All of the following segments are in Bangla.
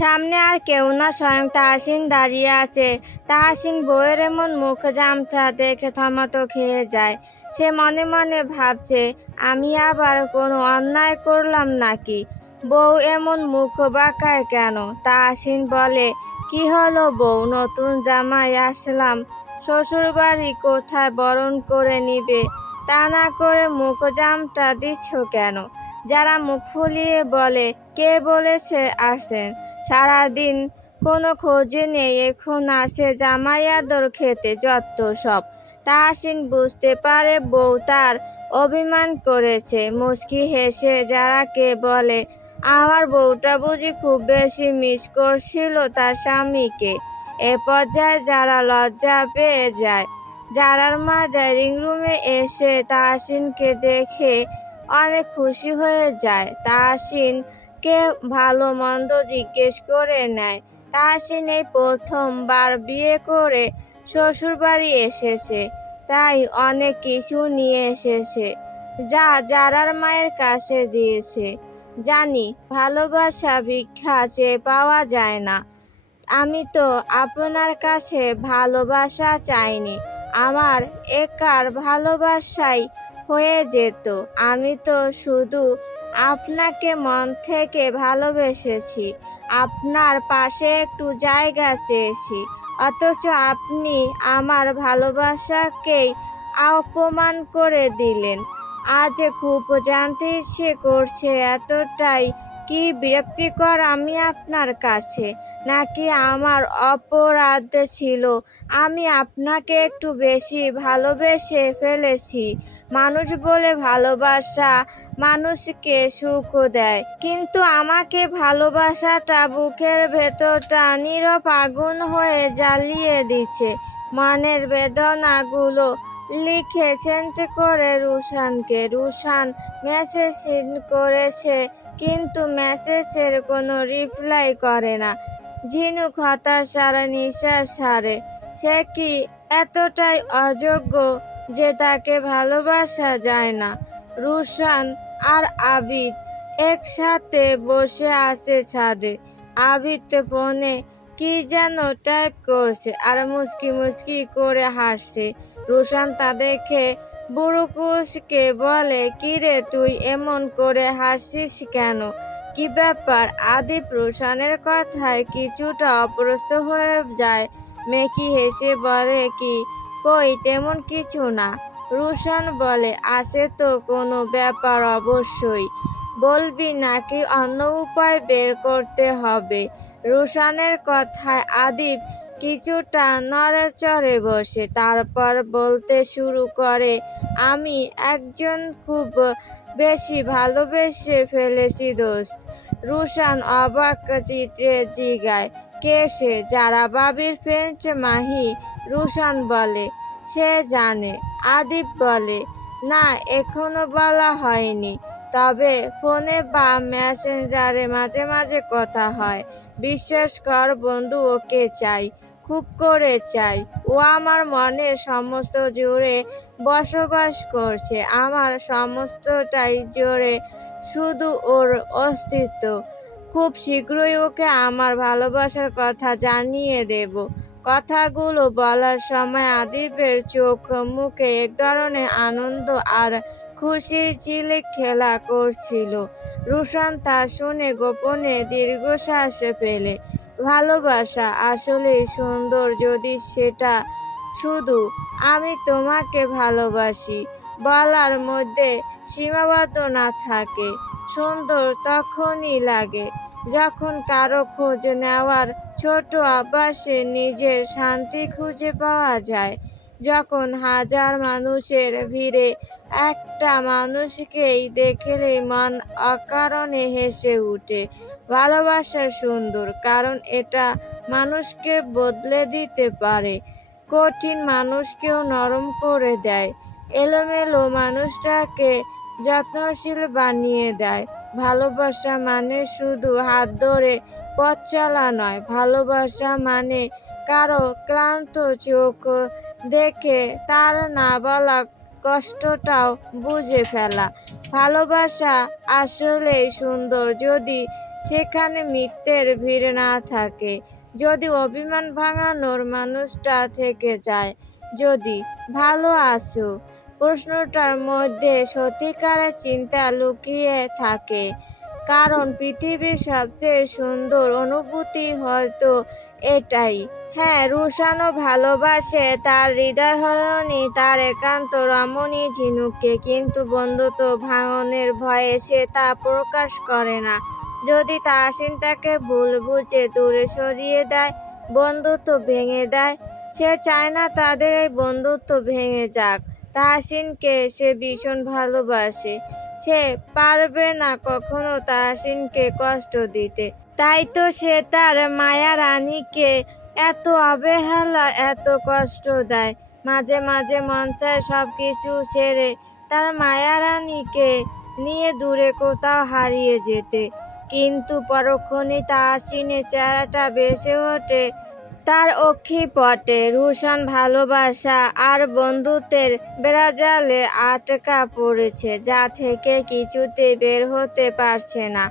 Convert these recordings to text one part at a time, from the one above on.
সামনে আর কেউ না, স্বয়ং তাহসিন দাঁড়িয়ে আছে। তাহসিন বউয়ের এমন মুখ জামটা দেখে থতমত খেয়ে যায়। সে মনে মনে ভাবছে, আমি আবার কোনো অন্যায় করলাম নাকি? বউ এমন মুখ বাঁকায় কেন? তাহসিন বলে, কি হলো বউ, নতুন জামাই আসলাম, শ্বশুরবাড়ি কোথায় বরণ করে নিবে, তা না করে মুখ জামটা দিচ্ছ কেন? যারা মুখ ফুলিয়ে বলে, কে বলেছে আসেন, সারাদিন কোনো খোঁজে নেই, এখন আসে জামাই আদর খেতে, যত সব। তাহসিন বুঝতে পারে বউ তার অভিমান করেছে। মুচকি হেসে যারাকে বলে, আমার বউটা বুঝি খুব বেশি মিস করছিল তার স্বামীকে। এ পর্যায়ে যারা লজ্জা পেয়ে যায়। যারার মা ড্রয়িং রুমে এসে তাহসিনকে দেখে অনেক খুশি হয়ে যায়। তাহসিনকে ভালো মন্দ জিজ্ঞেস করে নেয়। তাহসিন এই প্রথমবার বিয়ে করে শ্বশুরবাড়ি এসেছে, তাই অনেক কিছু নিয়ে এসেছে, যা যারার মায়ের কাছে দিয়েছে। জানি ভালোবাসা ভিক্ষা চেয়ে পাওয়া যায় না। আমি তো আপনার কাছে ভালোবাসা চাইনি, আমার একার ভালোবাসাই হয়ে যেত। আমি তো শুধু আপনাকে মন থেকে ভালোবেসেছি, আপনার পাশে একটু জায়গা চেয়েছি, অথচ আপনি আমার ভালোবাসাকেই অপমান করে দিলেন। আজ খুব জানতে ইচ্ছে করছে, এতটাই কি বিরক্তিকর আমি আপনার কাছে, নাকি আমার অপরাধ ছিল, আমি আপনাকে একটু বেশি ভালোবেসে ফেলেছি? মানুষ বলে ভালোবাসা মানুষকে সুখ দেয়, কিন্তু আমাকে ভালোবাসাটা বুকের ভেতরটা নীরব আগুন হয়ে জ্বালিয়ে দিচ্ছে। মনের বেদনাগুলো লিখে সেন্ড করে রুশানকে। রুশান মেসেজ সেন্ড করেছে, কিন্তু মেসেজের কোনো রিপ্লাই করে না। ঝিনুক হতাশার নিঃশ্বাস ছাড়ে। সে কি এতটাই অযোগ্য যে তাকে ভালোবাসা যায় না? রুশান আর আবিদ একসাথে বসে আছে ছাদে। আবিদ ফোনে কি যেন টাইপ করছে আর মুচকি মুচকি করে হাসছে। রুশান তা দেখে বুড়ো কুচকে বলে, কিরে তুই এমন করে হাসছিস কেন? কি ব্যাপার? আদিপ রুশানের কথায় কিছুটা অপ্রস্তুত হয়ে যায়। মেকি হেসে বলে, কি কই তেমন কিছু না। রুশান বলে, আছে তো কোনো ব্যাপার অবশ্যই, বলবি নাকি অন্য উপায় বের করতে হবে? রুশানের কথায় আদিপ কিছুটা নড়েচড়ে বসে, তারপর বলতে শুরু করে, আমি একজন খুব বেশি ভালোবেসে ফেলেছি দোস্ত। রুশান অবাক চিত্রে জিগায়, কে সে? যারা বাবির ফ্রেন্ড মাহি। রুশান বলে, সে জানে। আদিপ বলে, না এখনো বলা হয়নি, তবে ফোনে বা মেসেঞ্জারে মাঝে মাঝে কথা হয়। বিশ্বাস কর বন্ধু, ওকে চাই, খুব করে চাই। ও আমার মনের সমস্ত জুড়ে বসবাস করছে, আমার সমস্তটাই জুড়ে শুধু ওর অস্তিত্ব। খুব শীঘ্রই ওকে আমার ভালোবাসার কথা জানিয়ে দেব। কথাগুলো বলার সময় আদিবের চোখ মুখে এক ধরনের আনন্দ আর খুশির ঝিলিক খেলা করছিল। রুশান তা শুনে গোপনে দীর্ঘশ্বাস ফেলে। ভালোবাসা আসলেই সুন্দর যদি সেটা শুধু আমি তোমাকে ভালোবাসি বলার মধ্যে সীমাবদ্ধ না থাকে। সুন্দর তখনই লাগে যখন কারো খোঁজ নেওয়ার ছোট আভাসে নিজের শান্তি খুঁজে পাওয়া যায়, যখন হাজার মানুষের ভিড়ে একটা মানুষকেই দেখলে মন অকারণে হেসে ওঠে। ভালোবাসা সুন্দর কারণ এটা মানুষকে বদলে দিতে পারে, কঠিন মানুষকেও নরম করে দেয়, এলোমেলো মানুষটাকে যত্নশীল বানিয়ে দেয়। ভালোবাসা মানে শুধু হাত ধরে পথ চলা নয়, ভালোবাসা মানে কারো ক্লান্ত চোখ দেখে তার না বলা কষ্টটাও বুঝে ফেলা। ভালোবাসা আসলেই সুন্দর যদি সেখানে মিথ্যের ভিড় না থাকে, যদি অভিমান ভাঙানোর মানুষটা থেকে যায়, যদি ভালো আছো প্রশ্নটার মধ্যে সত্যিকারের চিন্তা লুকিয়ে থাকে। কারণ পৃথিবীর সবচেয়ে সুন্দর অনুভূতি হয়তো এটাই। হ্যাঁ, রুশানও ভালোবাসে তার হৃদয় হরণী, তার একান্ত রমণী ঝিনুককে, কিন্তু বন্ধুত্ব ভাঙনের ভয়ে সে তা প্রকাশ করে না। যদি তাহসিন তাকে ভুল বুঝে দূরে সরিয়ে দেয়, বন্ধুত্ব ভেঙে দেয়, সে চায় না তাদের এই বন্ধুত্ব ভেঙে যাক। তাহসিনকে সে ভীষণ ভালোবাসে, সে পারবে না কখনো তাহসিনকে কষ্ট দিতে। তাই তো সে তার মায়া রানীকে এত অবহেলা, এত কষ্ট দেয়। মাঝে মাঝে মন চায় সবকিছু ছেড়ে তার মায়া রানীকে নিয়ে দূরে কোথাও হারিয়ে যেতে, কিন্তু পরক্ষণেই তাহসিনের চেহারাটা ভেসে ওঠে তার অক্ষিপটে। রুশান ভালোবাসা আর বন্ধুত্বের বেড়াজালে আটকা পড়েছে, যা থেকে কিছুতে বের হতে পারছে না।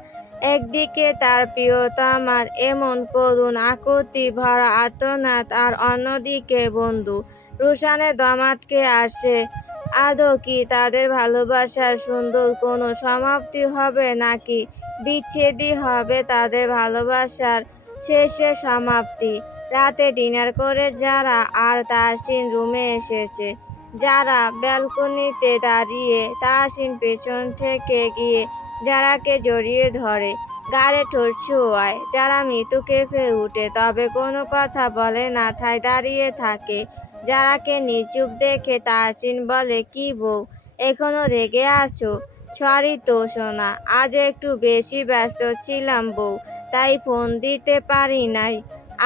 একদিকে তার প্রিয়তমার এমন করুণ আকুতি ভরা আর্তনাদ, আর অন্যদিকে বন্ধু রুশানের দম আটকে আসে। আদৌ কি তাদের ভালোবাসার সুন্দর কোনো সমাপ্তি হবে, নাকি বিচ্ছেদই হবে তাদের ভালোবাসার শেষে সমাপ্তি? রাতে ডিনার করে যারা আর তাহসিন রুমে এসেছে। যারা ব্যালকনিতে দাঁড়িয়ে, তাহসিন পেছন থেকে গিয়ে যারাকে জড়িয়ে ধরে, গাড়ে ঠোঁট ছোঁয়ায়। যারা মৃত্যু কেঁপে উঠে, তবে কোনো কথা বলে না, ঠায় দাঁড়িয়ে থাকে। যারাকে নিচুপ দেখে তাহসিন বলে, কি বউ, এখনো রেগে আছো? সরি তো সোনা, আজ একটু বেশি ব্যস্ত ছিলাম বউ, তাই ফোন দিতে পারি নাই।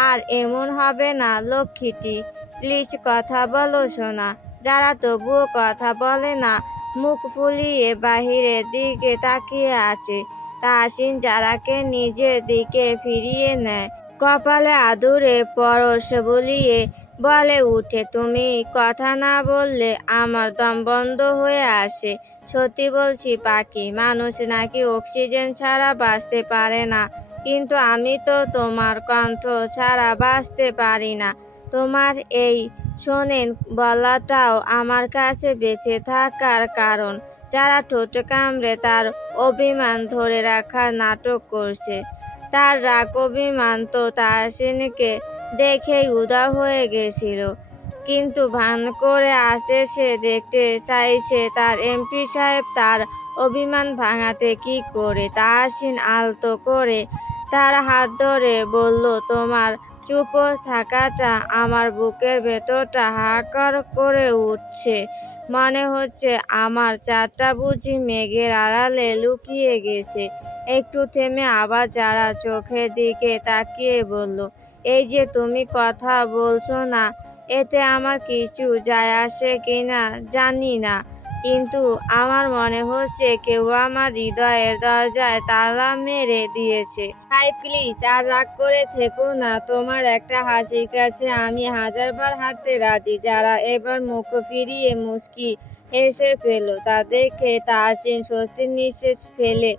আর এমন হবে না লক্ষ্মীটি, প্লিজ কথা বলো সোনা। যারা তবুও কথা বলে না, মুখ ফুলিয়ে বাহিরের দিকে তাকিয়ে আছে। তাহসিন যারাকে নিজের দিকে ফিরিয়ে নেয়, কপালে আদুরে পরশ বুলিয়ে বলে উঠে, তুমি কথা না বললে আমার দম বন্ধ হয়ে আসে। সত্যি বলছি পাখি, মানুষ নাকি অক্সিজেন ছাড়া বাঁচতে পারে না, কিন্তু আমি তো তোমার কণ্ঠ ছাড়া বাঁচতে পারি না। তোমার এই শোনেন বলাটাও আমার কাছে বেঁচে থাকার কারণ। যারা ঠোঁট কামড়ে তার অভিমান ধরে রাখার নাটক করছে। তার রাগ অভিমান তো তাহসিনকে দেখেই উধাও হয়ে গেছিল, কিন্তু ভান করে আসে সে দেখতে চাইছে তার এমপি সাহেব তার অভিমান ভাঙাতে কি করে। তাহসিন আলতো করে তার হাত ধরে বলল, তোমার চুপ থাকাটা আমার বুকের ভেতরটা হাহাকার করে উঠছে। মনে হচ্ছে আমার চাঁদটা বুঝি মেঘের আড়ালে লুকিয়ে গেছে। একটু থেমে আবার যারা চোখের দিকে তাকিয়ে বলল, এই যে তুমি কথা বলছো না, এতে আমার কিছু যায় আসে কিনা জানি না, কিন্তু আমার মনে হচ্ছে কেউ আমার হৃদয়ের দরজায় তালা মেরে দিয়েছে। তাই প্লিজ আর রাগ করে থেকো না, তোমার একটা হাসির কাছে আমি হাজারবার হারতে রাজি। যারা এবার মুখ ফিরিয়ে মুচকি হেসে ফেল, তাদেরকে তাহসিন স্বস্তির নিঃশ্বাস ফেলে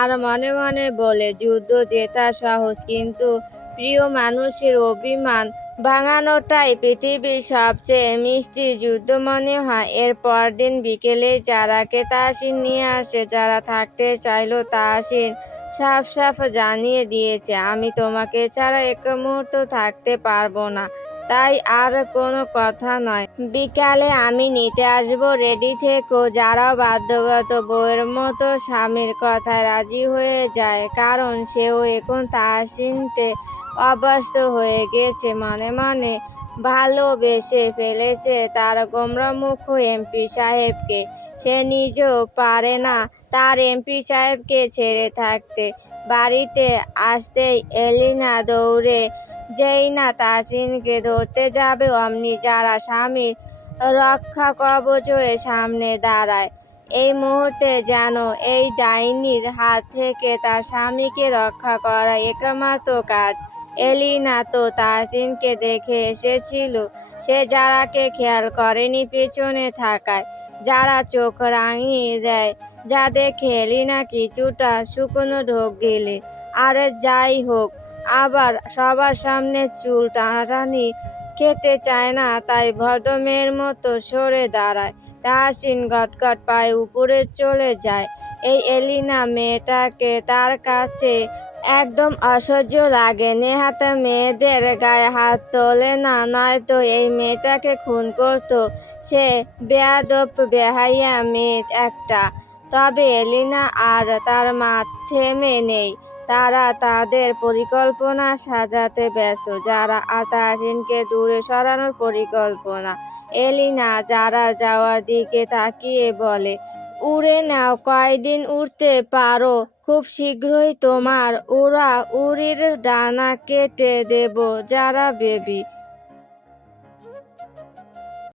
আর মনে মনে বলে, যুদ্ধ জেতা সহজ, কিন্তু প্রিয় মানুষের অভিমান ভাঙানোটাই পৃথিবীর সবচেয়ে মিষ্টি যুদ্ধ মনে হয়। এর পরদিন বিকেলে যারাকে তাহসিন নিয়ে আসে। যারা থাকতে চাইলো, তাহসিন সাফ সাফ জানিয়ে দিয়েছে, আমি তোমাকে ছাড়া এক মুহূর্ত থাকতে পারবো না, তাই আর কোনো কথা নয়। বিকালে আমি নিতে আসবো, রেডি থেকো। যারাও বাধ্যগত বউয়ের মতো স্বামীর কথায় রাজি হয়ে যায়, কারণ সেও এখন তাহসিনতে অভ্যস্ত হয়ে গেছে। মনে মনে ভালোবেসে ফেলেছে তার গোমরামুখ এমপি সাহেবকে। সে নিজেও পারে না তার এমপি সাহেবকে ছেড়ে থাকতে। বাড়িতে আসতেই এলিনা দৌড়ে যেই না তাহসিনকে ধরতে যাবে, অমনি যারা স্বামীর রক্ষা কবচ হয়ে সামনে দাঁড়ায়। এই মুহূর্তে যেন এই ডাইনির হাত থেকে তার স্বামীকে রক্ষা করা একমাত্র কাজ। এলিনা তো তাহসিনকে দেখে এসেছিল, সে যারাকে খেয়াল করেনি পেছনে থাকায়। যারা চোখ রাঙিয়ে দেয় যা দেখে এলিনা কিছুটা শুকনো ঢোক গেলে, আরে যাই হোক, আবার সবার সামনে চুল টানাটানি খেতে চায় না, তাই ভদ্রমেয়ের মতো সরে দাঁড়ায়। তাহসিন গটগট পায়ে উপরে চলে যায়। এই এলিনা মেয়েটাকে তার কাছে একদম অসহ্য লাগে। নেহাত মেয়েদের গায়ে হাত তোলে না, নয়তো এই মেয়েটাকে খুন করতো। সে বেয়াদব বেহাইয়া মেয়ে একটা। তবে এলিনা আর তার মা থেমে নেই। তারা তাদের পরিকল্পনা সাজাতে ব্যস্ত। যারা আর তাহসিনকে দূরে সরানোর পরিকল্পনা। এলিনা যারা যাওয়ার দিকে তাকিয়ে বলে, উড়ে নাও, কয়দিন উড়তে পারো? খুব শীঘ্রই তোমার উড়ির ডানা কেটে দেব যারা বেবি।